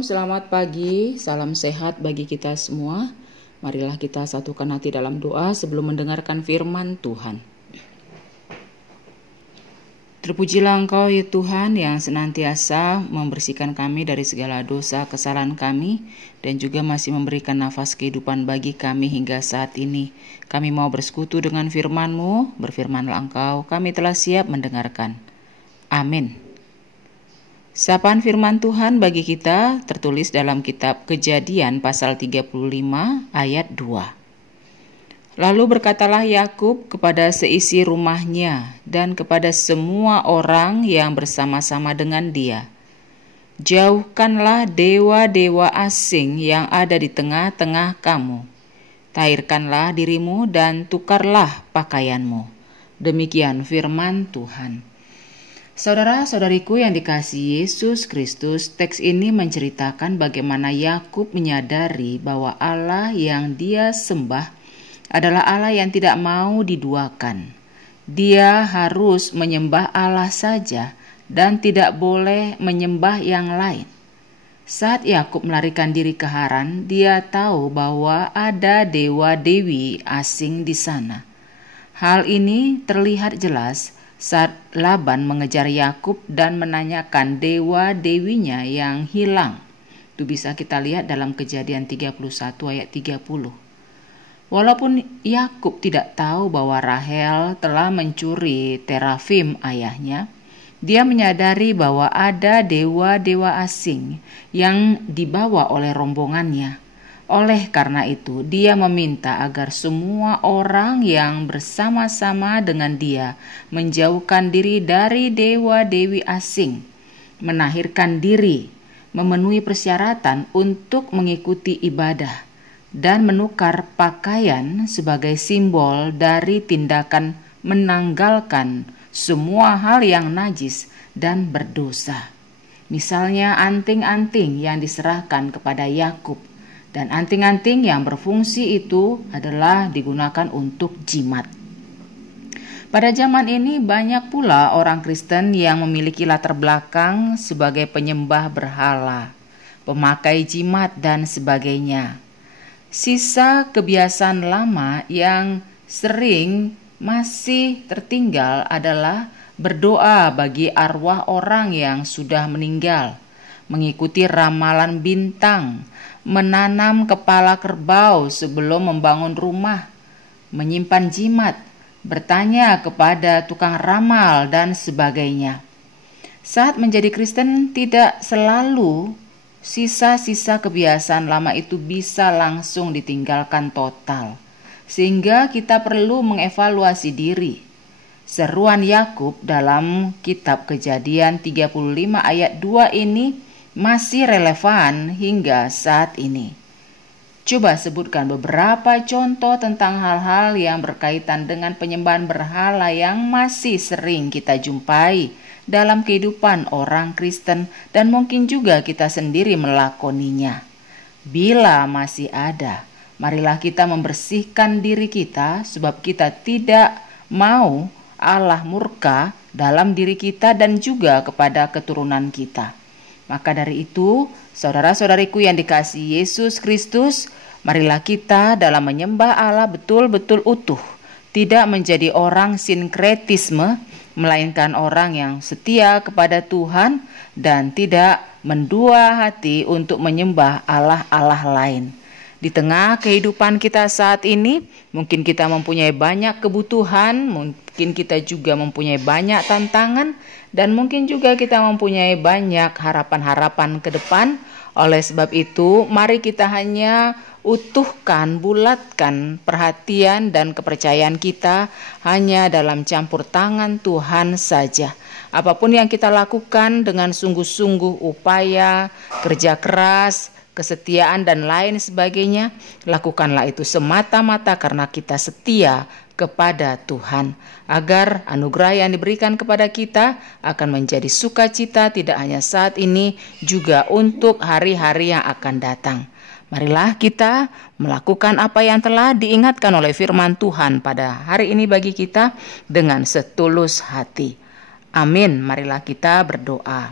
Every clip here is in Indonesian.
Shalom, selamat pagi, salam sehat bagi kita semua. Marilah kita satukan hati dalam doa sebelum mendengarkan firman Tuhan. Terpujilah Engkau ya Tuhan yang senantiasa membersihkan kami dari segala dosa kesalahan kami dan juga masih memberikan nafas kehidupan bagi kami hingga saat ini. Kami mau bersekutu dengan firman-Mu, berfirmanlah Engkau, kami telah siap mendengarkan. Amin. Sapaan firman Tuhan bagi kita tertulis dalam kitab Kejadian pasal 35 ayat 2. Lalu berkatalah Yakub kepada seisi rumahnya dan kepada semua orang yang bersama-sama dengan dia, jauhkanlah dewa-dewa asing yang ada di tengah-tengah kamu. Tahirkanlah dirimu dan tukarlah pakaianmu. Demikian firman Tuhan. Saudara-saudariku yang dikasihi Yesus Kristus, teks ini menceritakan bagaimana Yakub menyadari bahwa Allah yang dia sembah adalah Allah yang tidak mau diduakan. Dia harus menyembah Allah saja dan tidak boleh menyembah yang lain. Saat Yakub melarikan diri ke Haran, dia tahu bahwa ada dewa-dewi asing di sana. Hal ini terlihat jelas saat Laban mengejar Yakub dan menanyakan dewa-dewinya yang hilang. Itu bisa kita lihat dalam Kejadian 31 ayat 30. Walaupun Yakub tidak tahu bahwa Rahel telah mencuri terafim ayahnya, dia menyadari bahwa ada dewa-dewa asing yang dibawa oleh rombongannya. Oleh karena itu, dia meminta agar semua orang yang bersama-sama dengan dia menjauhkan diri dari dewa-dewi asing, menahirkan diri, memenuhi persyaratan untuk mengikuti ibadah, dan menukar pakaian sebagai simbol dari tindakan menanggalkan semua hal yang najis dan berdosa. Misalnya anting-anting yang diserahkan kepada Yakub. Dan anting-anting yang berfungsi itu adalah digunakan untuk jimat. Pada zaman ini banyak pula orang Kristen yang memiliki latar belakang sebagai penyembah berhala, pemakai jimat dan sebagainya. Sisa kebiasaan lama yang sering masih tertinggal adalah berdoa bagi arwah orang yang sudah meninggal, mengikuti ramalan bintang, menanam kepala kerbau sebelum membangun rumah, menyimpan jimat, bertanya kepada tukang ramal, dan sebagainya. Saat menjadi Kristen, tidak selalu sisa-sisa kebiasaan lama itu bisa langsung ditinggalkan total, sehingga kita perlu mengevaluasi diri. Seruan Yakub dalam kitab Kejadian 35 ayat 2 ini masih relevan hingga saat ini. Coba sebutkan beberapa contoh tentang hal-hal yang berkaitan dengan penyembahan berhala yang masih sering kita jumpai dalam kehidupan orang Kristen dan mungkin juga kita sendiri melakoninya. Bila masih ada, marilah kita membersihkan diri kita sebab kita tidak mau Allah murka dalam diri kita dan juga kepada keturunan kita. Maka dari itu, saudara-saudariku yang dikasihi Yesus Kristus, marilah kita dalam menyembah Allah betul-betul utuh, tidak menjadi orang sinkretisme, melainkan orang yang setia kepada Tuhan dan tidak mendua hati untuk menyembah Allah-Allah lain. Di tengah kehidupan kita saat ini, mungkin kita mempunyai banyak kebutuhan, mungkin kita juga mempunyai banyak tantangan, dan mungkin juga kita mempunyai banyak harapan-harapan ke depan. Oleh sebab itu, mari kita hanya utuhkan, bulatkan perhatian dan kepercayaan kita hanya dalam campur tangan Tuhan saja. Apapun yang kita lakukan dengan sungguh-sungguh upaya, kerja keras, kesetiaan dan lain sebagainya, lakukanlah itu semata-mata karena kita setia kepada Tuhan, agar anugerah yang diberikan kepada kita akan menjadi sukacita tidak hanya saat ini, juga untuk hari-hari yang akan datang. Marilah kita melakukan apa yang telah diingatkan oleh firman Tuhan pada hari ini bagi kita dengan setulus hati. Amin. Marilah kita berdoa.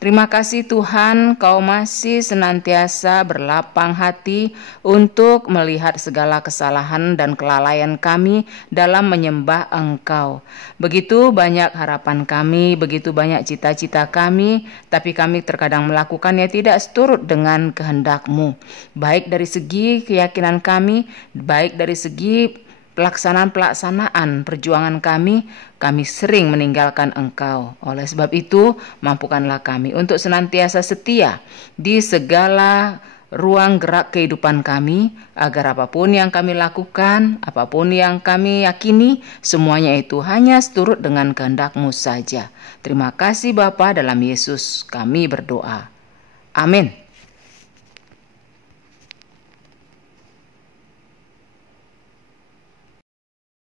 Terima kasih Tuhan, Kau masih senantiasa berlapang hati untuk melihat segala kesalahan dan kelalaian kami dalam menyembah Engkau. Begitu banyak harapan kami, begitu banyak cita-cita kami, tapi kami terkadang melakukannya tidak seturut dengan kehendak-Mu. Baik dari segi keyakinan kami, baik dari segi pelaksanaan perjuangan kami sering meninggalkan Engkau. Oleh sebab itu, mampukanlah kami untuk senantiasa setia di segala ruang gerak kehidupan kami, agar apapun yang kami lakukan, apapun yang kami yakini, semuanya itu hanya seturut dengan kehendak-Mu saja. Terima kasih Bapa, dalam Yesus kami berdoa. Amin.